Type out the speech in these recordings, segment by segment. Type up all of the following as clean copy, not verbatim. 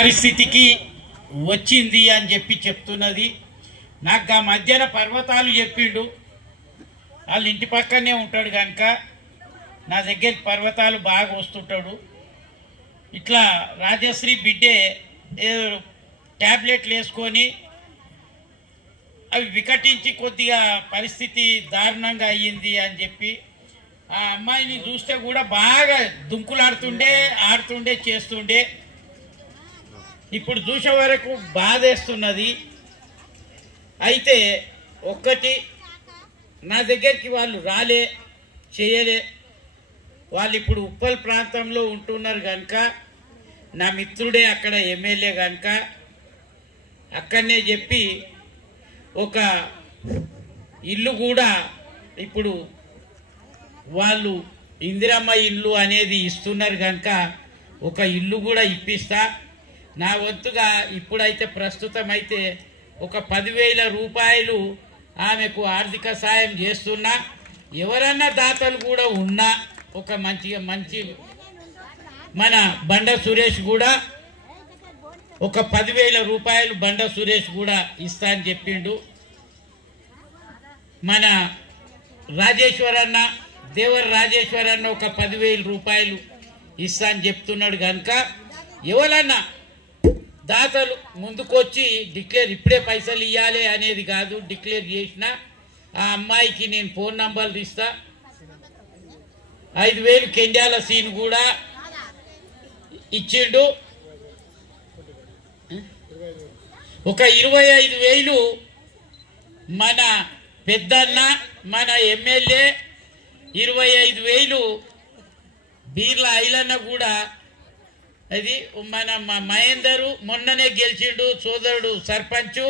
పరిస్థితికి వచ్చింది అని చెప్పి చెప్తున్నది. నాకు ఆ మధ్యన పర్వతాలు చెప్పిండు. వాళ్ళ ఇంటి పక్కనే ఉంటాడు కనుక నా దగ్గరికి పర్వతాలు బాగా వస్తుంటాడు. ఇట్లా రాజశ్రీ బిడ్డే ట్యాబ్లెట్లు వేసుకొని అవి వికటించి కొద్దిగా పరిస్థితి దారుణంగా అయ్యింది అని చెప్పి ఆ అమ్మాయిని చూస్తే కూడా బాగా ఆడుతుండే చేస్తుండే. ఇప్పుడు చూసే వరకు బాధేస్తున్నది. అయితే ఒక్కటి, నా దగ్గరికి వాళ్ళు రాలే చేయలే. వాళ్ళు ఇప్పుడు ఉప్పల్ ప్రాంతంలో ఉంటున్నారు కనుక నా మిత్రుడే అక్కడ ఎమ్మెల్యే కనుక అక్కడనే చెప్పి ఒక ఇల్లు కూడా ఇప్పుడు వాళ్ళు ఇందిరమ్మ ఇల్లు అనేది ఇస్తున్నారు కనుక ఒక ఇల్లు కూడా ఇప్పిస్తా. నా వంతుగా ఇప్పుడైతే ప్రస్తుతం అయితే ఒక 10,000 రూపాయలు ఆమెకు ఆర్థిక సాయం చేస్తున్నా. ఎవరన్నా దాతలు కూడా ఉన్నా ఒక మంచి మన బండ సురేష్ కూడా ఒక 10,000 రూపాయలు బండ సురేష్ కూడా ఇస్తా అని చెప్పిండు. మన రాజేశ్వరన్న దేవర రాజేశ్వరన్న ఒక 10,000 రూపాయలు ఇస్తా అని చెప్తున్నాడు కనుక ఎవరన్నా దాతలు ముందుకొచ్చి డిక్లేర్ ఇప్పుడే పైసలు ఇవ్వాలి అనేది కాదు, డిక్లేర్ చేసిన ఆ అమ్మాయికి నేను ఫోన్ నంబర్లు ఇస్తా. 5,000 కెండ్యాల సీన్ కూడా ఇచ్చిండు. ఒక 25,000 మన పెద్దన్న మన ఎమ్మెల్యే, 25,000 బీర్ల ఐలన్న కూడా. అది మన మహేందరు మొన్ననే గెలిచిండు సోదరుడు సర్పంచు,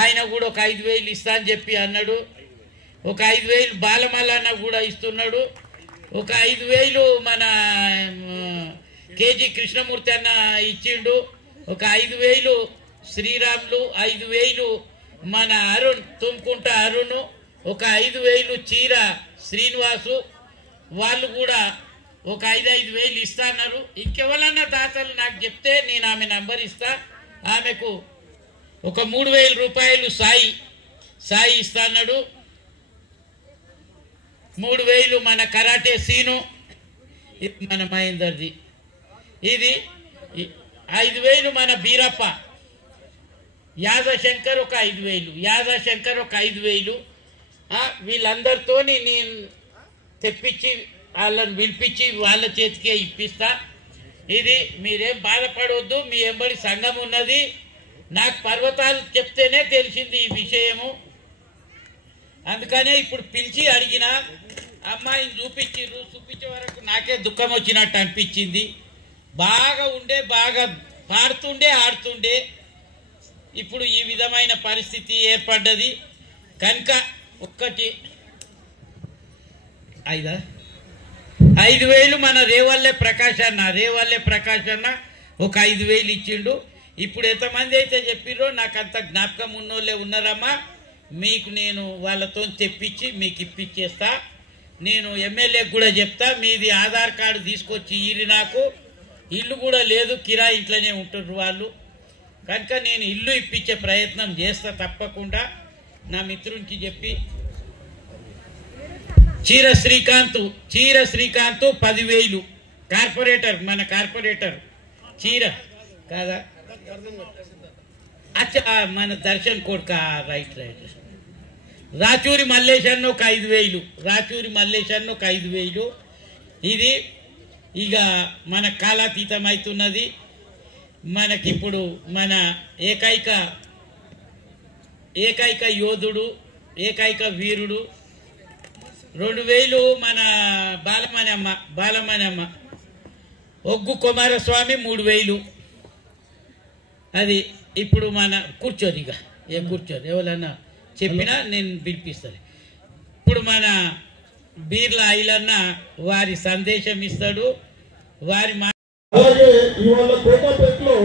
ఆయన కూడా ఒక 5,000 ఇస్తా అని చెప్పి అన్నాడు. ఒక 5,000 బాలమల్లన్న కూడా ఇస్తున్నాడు. ఒక 5,000 మన కేజీ కృష్ణమూర్తి అన్న ఇచ్చిండు. ఒక 5,000 శ్రీరాములు, 5,000 మన అరుణ్ తుమ్కుంట అరుణ్, ఒక 5,000 చీర శ్రీనివాసు, వాళ్ళు కూడా ఒక 5,000 ఇస్తా అన్నారు. ఇంకెవరన్నా దాతలు నాకు చెప్తే నేను ఆమె నంబర్ ఇస్తా. ఆమెకు ఒక 3,000 రూపాయలు సాయి ఇస్తా అన్నాడు. 3,000 మన కరాటే సీను, మన మహేందర్ది. ఇది 5,000 మన బీరప్ప, యాదశంకర్ ఒక 5,000 వీళ్ళందరితో నేను తెప్పించి వాళ్ళని పిలిపించి వాళ్ళ చేతికే ఇప్పిస్తా. ఇది మీరేం బాధపడవద్దు. మీ ఎంబడి సంఘం ఉన్నది. నాకు పర్వతాలు చెప్తేనే తెలిసింది ఈ విషయము. అందుకనే ఇప్పుడు పిలిచి అడిగిన అమ్మాయిని చూపించే వరకు నాకే దుఃఖం వచ్చినట్టు అనిపించింది. బాగా పాడుతుండే ఆడుతుండే ఇప్పుడు ఈ విధమైన పరిస్థితి ఏర్పడ్డది కనుక ఒక్కటి 5,000 మన రేవల్లే ప్రకాష్ అన్న ఒక 5,000 ఇచ్చిండు. ఇప్పుడు ఎంతమంది అయితే చెప్పిర్రో నాకు అంత జ్ఞాపకం ఉన్నోళ్ళే ఉన్నారమ్మా. మీకు నేను వాళ్ళతో తెప్పించి మీకు ఇప్పించేస్తా. నేను ఎమ్మెల్యేకి కూడా చెప్తా, మీది ఆధార్ కార్డు తీసుకొచ్చి ఇరి. నాకు ఇల్లు కూడా లేదు, కిరాయి ఇంట్లోనే ఉంటున్నారు వాళ్ళు కనుక నేను ఇల్లు ఇప్పించే ప్రయత్నం చేస్తా తప్పకుండా. నా మిత్రునికి చెప్పి చీర శ్రీకాంత్ 10,000 కార్పొరేటర్, మన కార్పొరేటర్ చీర కాదా అచ్చా మన దర్శన్ కొడుక రైట్. రాచూరి మల్లేశన్న ఒక 5,000 ఇది ఇక మన కాలాతీతం అవుతున్నది. మనకిప్పుడు మన ఏకైక యోధుడు, ఏకైక వీరుడు 2,000 మన బాలమణమ్మ, ఒగ్గు కుమారస్వామి 3,000. అది ఇప్పుడు మన కూర్చోరు, ఇక కూర్చోరు, ఎవరన్నా చెప్పినా నేను పిలిపిస్తాను. ఇప్పుడు మన బీర్ల ఐలన్న వారి సందేశం ఇస్తాడు. వారి అలాగే ఇవాళ కోటాపేటలో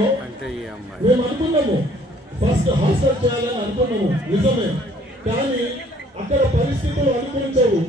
మేము అనుకున్నాము ఫస్ట్ హాస్టల్ చేయాలని అనుకున్నాము, నిజమే. కానీ అక్కడ పరిస్థితులు అనుకూలించవు.